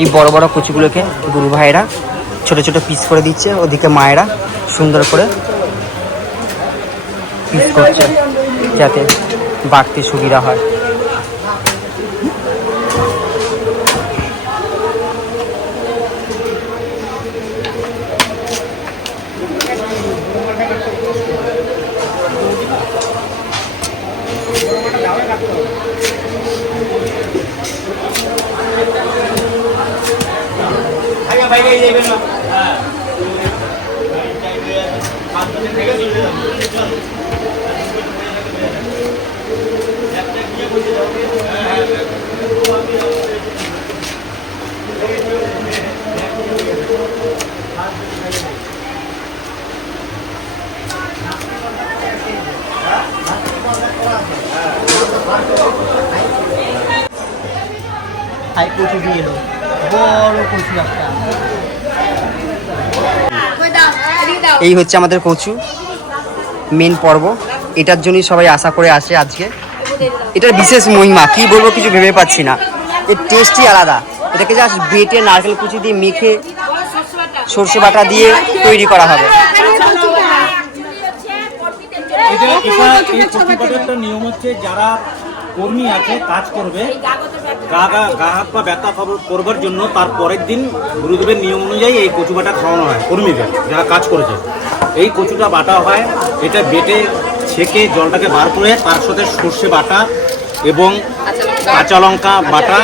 এই বড় বড় কচুগুলোকে গুরু ভাইয়েরা ছোট ছোট পিস করে দিচ্ছে, ওদিকে মায়েরা সুন্দর করে পিস করছে যাতে বাড়তে সুবিধা হয়। কচু দিয়ে এলো, বড় কচু একটা। এই হচ্ছে আমাদের কচু মেন পর্ব, এটার জন্যই সবাই আশা করে আসে আজকে। এটার বিশেষ মহিমা কি বলবো কিছু ভেবে পাচ্ছি না, এর টেস্টই আলাদা। এটাকে জাস্ট বেটে নারকেল কুচি দিয়ে মেখে সর্ষে বাটা দিয়ে তৈরি করা হবে। নিয়ম হচ্ছে যারা কর্মী আছে কাজ করবে, গা হাত পা ব্যথা করবার জন্য তার পরের দিন গুরুদেবের নিয়ম অনুযায়ী এই কচু বাটা খাওয়ানো হয় কর্মীদের যারা কাজ করেছে। এই কচুটা বাটা হয়, এটা বেটে ছেঁকে জলটাকে বার করে তার সাথে সর্ষে বাটা এবং কাঁচা লঙ্কা বাটা,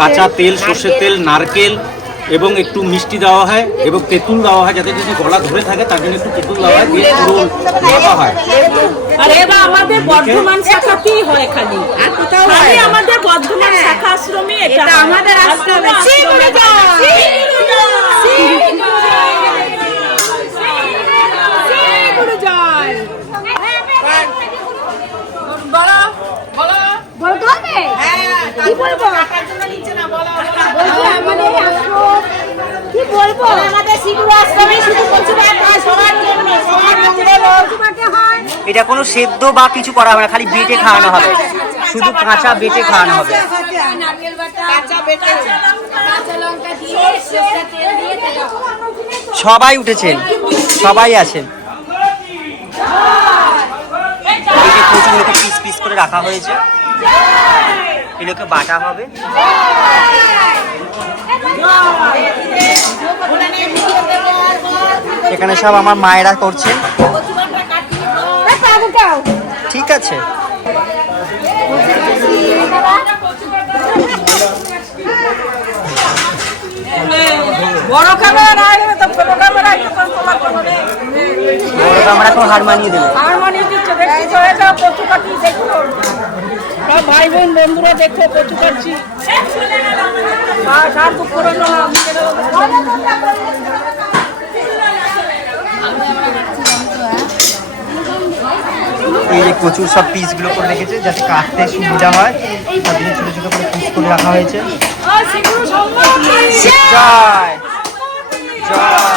কাঁচা তেল, সর্ষের তেল, নারকেল এবং একটু মিষ্টি দেওয়া হয় এবং তেঁতুল দেওয়া হয়, যাতে যদি গলা ধরে থাকে তার জন্য একটু তেঁতুল দেওয়া হয়, দিয়ে পুরো মাখা হয়। আর এটা আমাদের বর্ধমান শাখাতেই হয়, খালি আমাদের বর্ধমান শাখা আশ্রমে এটা আমাদের আশ্রমে। এটা কোনো সেদ্ধ বা কিছু করা হবে না, খালি বেটে খাওয়ানো হবে, শুধু কাঁচা বেটে খাওয়ানো হবে। সবাই উঠেছেন, সবাই আছেন। এই যে কচুগুলোকে পিস পিস করে রাখা হয়েছে, এগুলোকে বাটা হবে। এখানে সব আমার মায়েরা করছে, ঠিক আছে। বড় ক্যামেরা এখন হার মানিয়ে দেবে, দিচ্ছে। দেখো ভাই বোন বন্ধুরা, দেখো কচু কাটছি। এই যে কচুর সব পিসগুলো করে রেখেছে যাতে কাটতে সুবিধা হয়, তার জন্য ছোটো ছোটো করে পিস করে রাখা হয়েছে। জয় জয়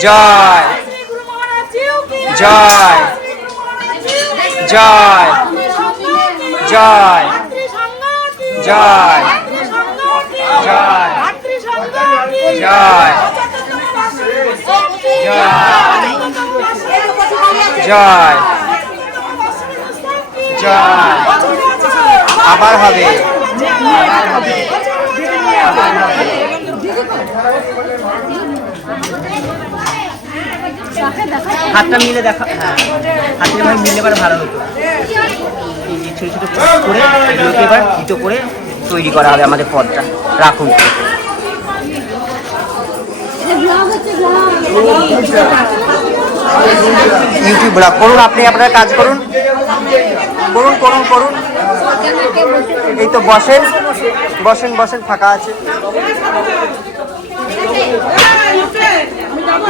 জয় জয় জয় জয় জয় জয় জয় জয়। আবার হবে, হাতটা মিলে দেখা, হ্যাঁ হাতের ভাই মিলে এবার ভালো হতো। এই যে ছোটো ছোটো করে এগুলোকে এবার ভিটো করে তৈরি করা হবে আমাদের পদটা। রাখুন, ইউটিউব ব্লগ করুন, আপনি আপনার কাজ করুন, করুন করুন করুন। এই তো বসেন বসেন বসেন, ফাঁকা আছে।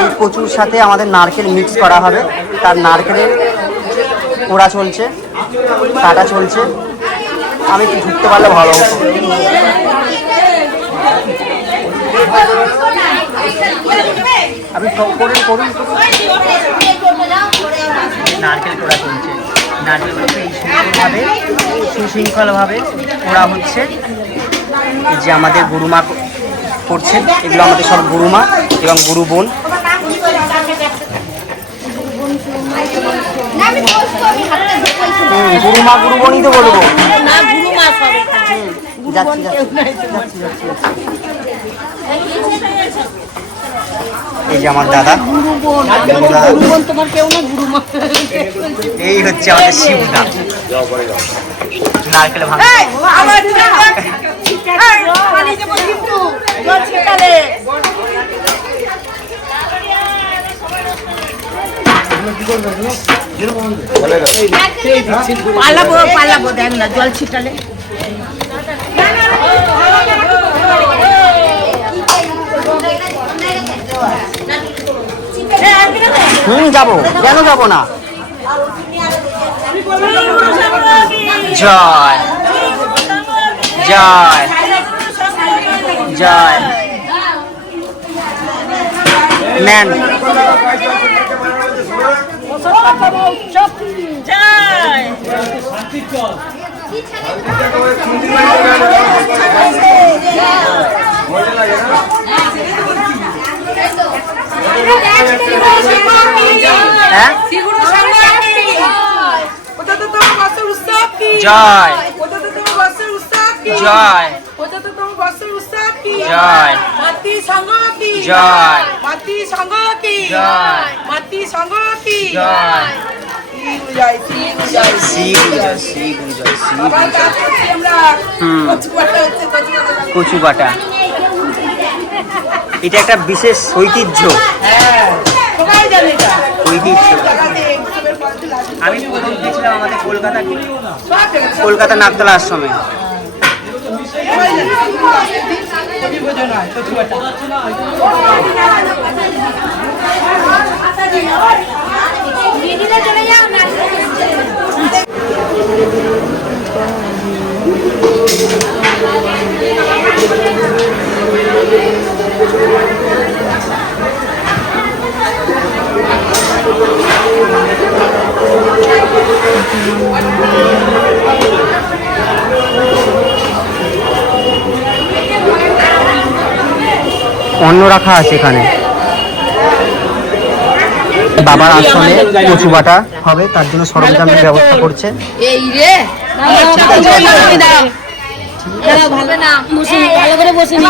এই কচুর সাথে আমাদের নারকেল মিক্স করা হবে, তার নারকেলের কোড়া চলছে, কাটা চলছে। আমি একটু ঢুকতে পারলে ভালো হতো। আপনি করুন করুন, নারকেল কোড়া চলছে, নারকেলগুলোকে এই সুন্দরভাবে সুশৃঙ্খলভাবে করা হচ্ছে। এই যে আমাদের গুরুমা করছেন, এগুলো আমাদের সব গুরুমা এবং গুরু বোন। গুরুমা গুরু বোনই তো বলবো। যাচ্ছি এই যে আমার দাদা, এই হচ্ছে আমাদের শিবদা। নারকেল ভাঙা পালাবো দেখ না জল ছিটালে। যাবো, কেন যাবো না? জয় জয় জয় নেন। হ্যাঁ জয় জয় জয় কচু বাটা, এটা একটা বিশেষ ঐতিহ্য। আমি প্রথম দেখছিলাম আমাদের কলকাতা নাগতলা আশ্রমে। অন্ন রাখা আছে এখানে। বাবার আশ্রমে কচু বাটা হবে, তার জন্য সরঞ্জামের ব্যবস্থা করছে। এই রে ভালো করে বসে নি।